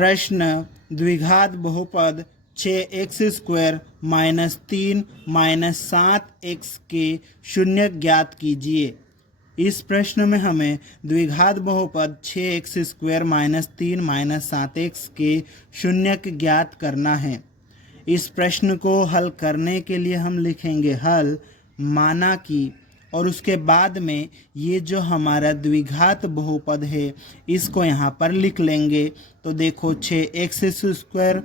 प्रश्न द्विघात बहुपद 6x² माइनस 3 माइनस 7x के शून्य ज्ञात कीजिए। इस प्रश्न में हमें द्विघात बहुपद 6x² माइनस 3 माइनस 7x के शून्य ज्ञात करना है। इस प्रश्न को हल करने के लिए हम लिखेंगे हल माना कि, और उसके बाद में ये जो हमारा द्विघात बहुपद है इसको यहाँ पर लिख लेंगे। तो देखो 6x²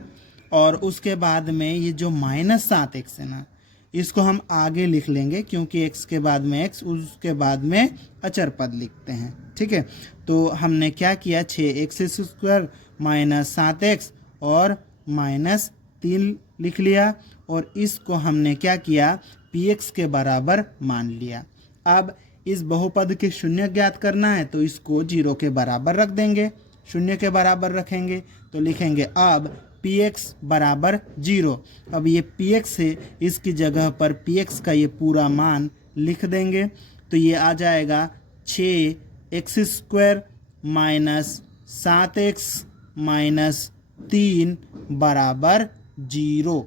और उसके बाद में ये जो माइनस 7x है ना, इसको हम आगे लिख लेंगे क्योंकि x के बाद में x, उसके बाद में अचर पद लिखते हैं। ठीक है, तो हमने क्या किया, 6x² माइनस 7x और माइनस 3 लिख लिया और इसको हमने क्या किया, px के बराबर मान लिया। अब इस बहुपद के शून्य ज्ञात करना है तो इसको 0 के बराबर रख देंगे, शून्य के बराबर रखेंगे तो लिखेंगे अब px बराबर 0। अब ये px है, इसकी जगह पर px का ये पूरा मान लिख देंगे तो ये आ जाएगा 6x² माइनस 7x माइनस 3 बराबर 0।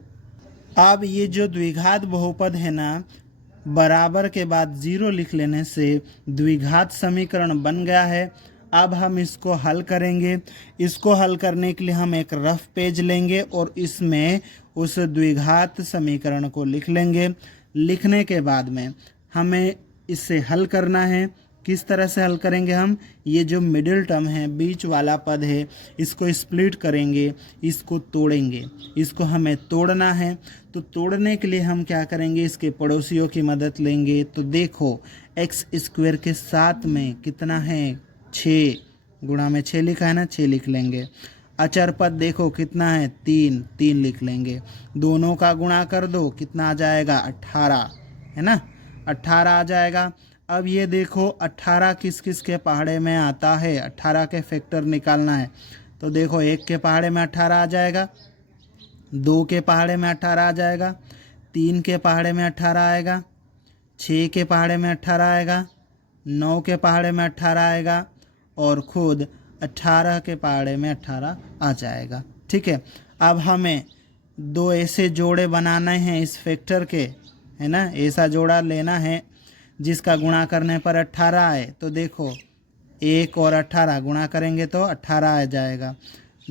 अब ये जो द्विघात बहुपद है ना, बराबर के बाद 0 लिख लेने से द्विघात समीकरण बन गया है। अब हम इसको हल करेंगे। इसको हल करने के लिए हम एक रफ पेज लेंगे और इसमें उस द्विघात समीकरण को लिख लेंगे। लिखने के बाद में हमें इसे हल करना है। किस तरह से हल करेंगे हम, ये जो मिडिल टर्म है, बीच वाला पद है, इसको स्प्लिट करेंगे, इसको तोड़ेंगे, इसको हमें तोड़ना है। तो तोड़ने के लिए हम क्या करेंगे, इसके पड़ोसियों की मदद लेंगे। तो देखो x² के साथ में कितना है, 6 गुणा में 6 लिखा है ना, 6 लिख लेंगे। अचर पद देखो कितना है, 3 लिख लेंगे। दोनों का गुणा कर दो, कितना आ जाएगा, 18 है ना, 18 आ जाएगा। अब ये देखो 18 किस किस के पहाड़े में आता है, 18 के फैक्टर निकालना है। तो देखो 1 के पहाड़े में 18 आ जाएगा, 2 के पहाड़े में 18 आ जाएगा, 3 के पहाड़े में 18 आएगा, 6 के पहाड़े में 18 आएगा, 9 के पहाड़े में 18 आएगा और खुद 18 के पहाड़े में 18 आ जाएगा। ठीक है, अब हमें 2 ऐसे जोड़े बनाने हैं इस फैक्टर के, है ना, ऐसा जोड़ा लेना है जिसका गुणा करने पर 18 आए। तो देखो 1 और 18 गुणा करेंगे तो 18 आ जाएगा,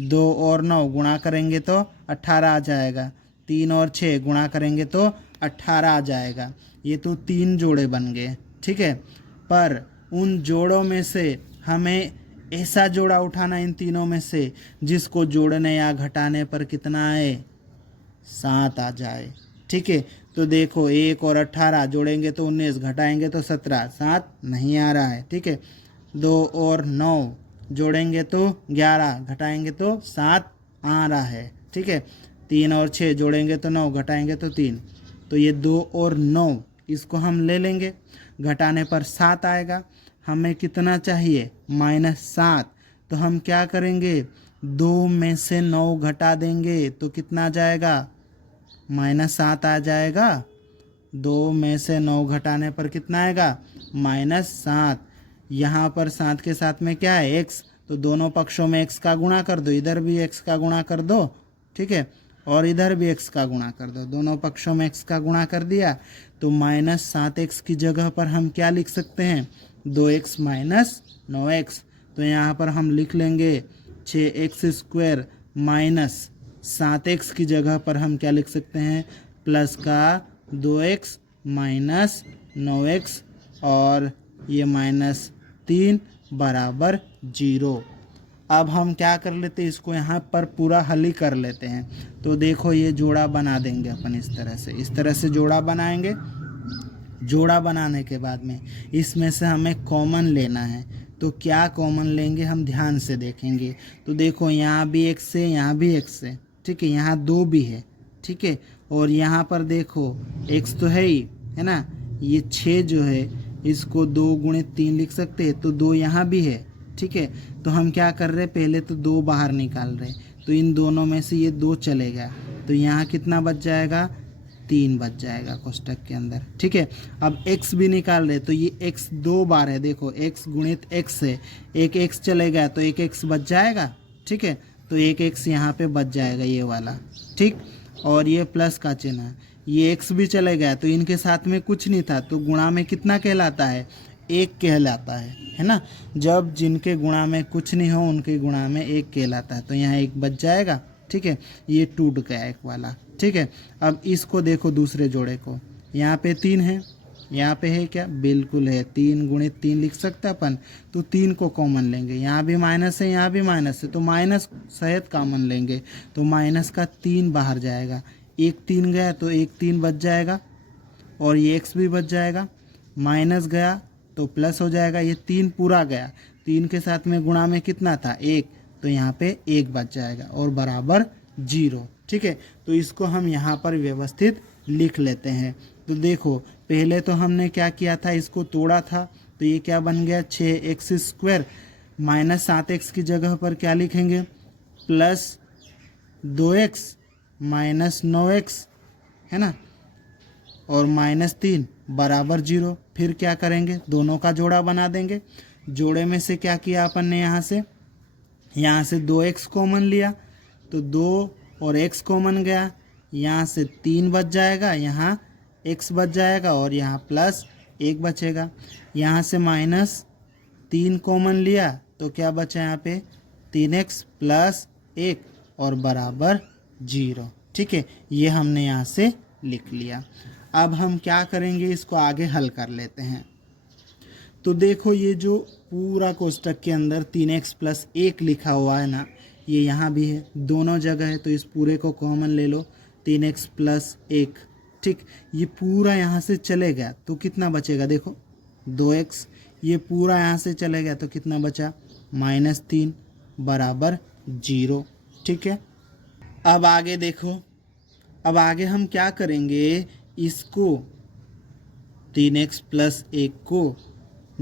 2 और 9 गुणा करेंगे तो 18 आ जाएगा, 3 और 6 गुणा करेंगे तो 18 आ जाएगा। ये तो 3 जोड़े बन गए। ठीक है, पर उन जोड़ों में से हमें ऐसा जोड़ा उठाना इन तीनों में से जिसको जोड़ने या घटाने पर कितना आए, 7 आ जाए। ठीक है, तो देखो 1 और 18 जोड़ेंगे तो 19, घटाएंगे तो 17, 7 नहीं आ रहा है। ठीक है, 2 और 9 जोड़ेंगे तो 11, घटाएंगे तो 7 आ रहा है। ठीक है, 3 और 6 जोड़ेंगे तो 9, घटाएंगे तो 3। तो ये 2 और 9 इसको हम ले लेंगे, घटाने पर 7 आएगा। हमें कितना चाहिए, -7। तो हम क्या करेंगे, 2 में से 9 घटा देंगे तो कितना आ जाएगा, -7 आ जाएगा। 2 में से 9 घटाने पर कितना आएगा, -7। यहाँ पर 7 के साथ में क्या है, x, तो दोनों पक्षों में x का गुणा कर दो, इधर भी x का गुणा कर दो। ठीक है, और इधर भी x का गुणा कर दो, दोनों पक्षों में x का गुणा कर दिया। तो -7x की जगह पर हम क्या लिख सकते हैं, 2x माइनस 9x। तो यहाँ पर हम लिख लेंगे 6x² माइनस 7x की जगह पर हम क्या लिख सकते हैं, प्लस का 2x माइनस 9x और ये -3 बराबर 0। अब हम क्या कर लेते हैं, इसको यहाँ पर पूरा हल ही कर लेते हैं। तो देखो ये जोड़ा बना देंगे अपन इस तरह से जोड़ा बनाएंगे। जोड़ा बनाने के बाद में इसमें से हमें कॉमन लेना है। तो क्या कॉमन लेंगे, हम ध्यान से देखेंगे। तो देखो यहाँ भी x है, यहाँ भी x है। ठीक है, यहाँ 2 भी है। ठीक है, और यहाँ पर देखो x तो है ही, है ना, ये 6 जो है इसको 2 गुणित 3 लिख सकते हैं। तो 2 यहाँ भी है। ठीक है, तो हम क्या कर रहे हैं, पहले तो 2 बाहर निकाल रहे, तो इन दोनों में से ये 2 चलेगा तो यहाँ कितना बच जाएगा, 3 बच जाएगा कोष्टक के अंदर। ठीक है, अब x भी निकाल रहे तो ये x 2 बार है। देखो x गुणित x है, एक x चलेगा तो एक x बच जाएगा। ठीक है, तो एक एक्स यहाँ पे बच जाएगा ये वाला, ठीक। और ये प्लस का चिन्ह है, ये एक्स भी चले गया तो इनके साथ में कुछ नहीं था, तो गुणा में कितना कहलाता है, एक कहलाता है ना। जब जिनके गुणा में कुछ नहीं हो उनके गुणा में एक कहलाता है, तो यहाँ एक बच जाएगा, ठीक है। ये टूट गया एक वाला, ठीक है। अब इसको देखो दूसरे जोड़े को, यहाँ पे 3 है, यहाँ पे है क्या, बिल्कुल है, 3 गुणित 3 लिख सकते अपन, तो 3 को कॉमन लेंगे, यहाँ भी माइनस है यहाँ भी माइनस है, तो माइनस सहित कॉमन लेंगे, तो माइनस का 3 बाहर जाएगा, एक 3 गया तो एक 3 बच जाएगा, और ये एक्स भी बच जाएगा, माइनस गया तो प्लस हो जाएगा, ये 3 पूरा गया, 3 के साथ में गुणा में कितना था, 1, तो यहाँ पे 1 बच जाएगा और बराबर 0, ठीक है। तो इसको हम यहाँ पर व्यवस्थित लिख लेते हैं। तो देखो पहले तो हमने क्या किया था, इसको तोड़ा था, तो ये क्या बन गया, 6x² माइनस 7x की जगह पर क्या लिखेंगे, प्लस 2x माइनस 9x, है ना, और माइनस 3 बराबर 0। फिर क्या करेंगे, दोनों का जोड़ा बना देंगे। जोड़े में से क्या किया अपन ने, यहाँ से 2x कॉमन लिया, तो 2 और x कॉमन गया, यहाँ से 3 बच जाएगा, यहाँ x बच जाएगा और यहाँ प्लस 1 बचेगा। यहाँ से माइनस 3 कॉमन लिया तो क्या बचा यहाँ पे, 3x प्लस 1 और बराबर 0, ठीक है। ये हमने यहाँ से लिख लिया। अब हम क्या करेंगे, इसको आगे हल कर लेते हैं। तो देखो ये जो पूरा कोष्टक के अंदर 3x प्लस 1 लिखा हुआ है ना, ये यहाँ भी है, दोनों जगह है, तो इस पूरे को कॉमन ले लो, 3x प्लस 1, ठीक। ये पूरा यहाँ से चले गया तो कितना बचेगा, देखो 2x, ये पूरा यहाँ से चले गया तो कितना बचा, -3 बराबर 0, ठीक है। अब आगे देखो, अब आगे हम क्या करेंगे, इसको 3x प्लस 1 को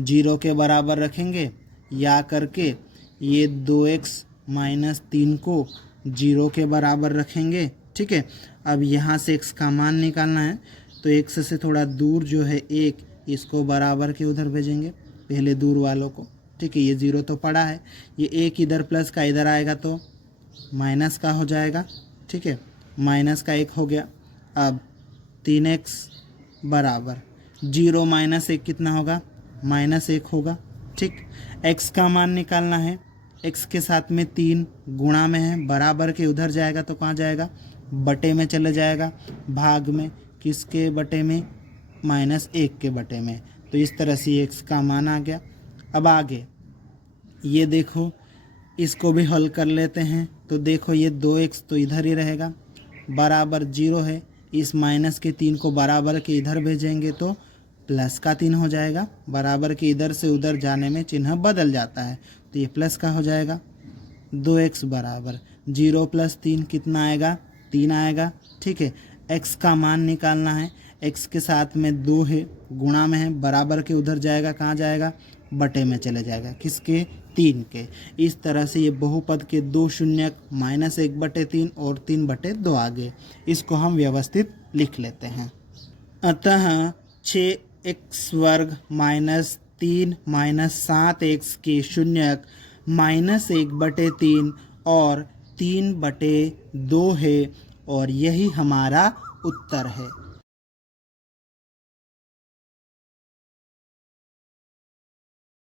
0 के बराबर रखेंगे, या करके ये 2x माइनस 3 को 0 के बराबर रखेंगे, ठीक है। अब यहाँ से x का मान निकालना है, तो x से थोड़ा दूर जो है 1, इसको बराबर के उधर भेजेंगे, पहले दूर वालों को, ठीक है। ये 0 तो पड़ा है, ये 1 इधर प्लस का इधर आएगा तो माइनस का हो जाएगा, ठीक है, माइनस का 1 हो गया। अब 3x बराबर 0 माइनस 1 कितना होगा, -1 होगा, ठीक। x का मान निकालना है, x के साथ में 3 गुणा में है, बराबर के उधर जाएगा तो कहाँ जाएगा, बटे में चले जाएगा, भाग में, किसके बटे में, -1 के बटे में। तो इस तरह से x का मान आ गया। अब आगे ये देखो, इसको भी हल कर लेते हैं। तो देखो ये 2x तो इधर ही रहेगा, बराबर 0 है, इस माइनस के 3 को बराबर के इधर भेजेंगे तो प्लस का 3 हो जाएगा, बराबर के इधर से उधर जाने में चिन्ह बदल जाता है, तो ये प्लस का हो जाएगा। 2x बराबर 0 प्लस 3 कितना आएगा, 3 आएगा, ठीक है। x का मान निकालना है, x के साथ में 2 है, गुणा में है, बराबर के उधर जाएगा, कहाँ जाएगा, बटे में चले जाएगा, किसके, 3 के। इस तरह से ये बहुपद के 2 शून्यक -1/3 और 3/2 आ गए। इसको हम व्यवस्थित लिख लेते हैं। अतः 6x² -3 -7x के शून्यक -1/3 और 3/2 है, और यही हमारा उत्तर है।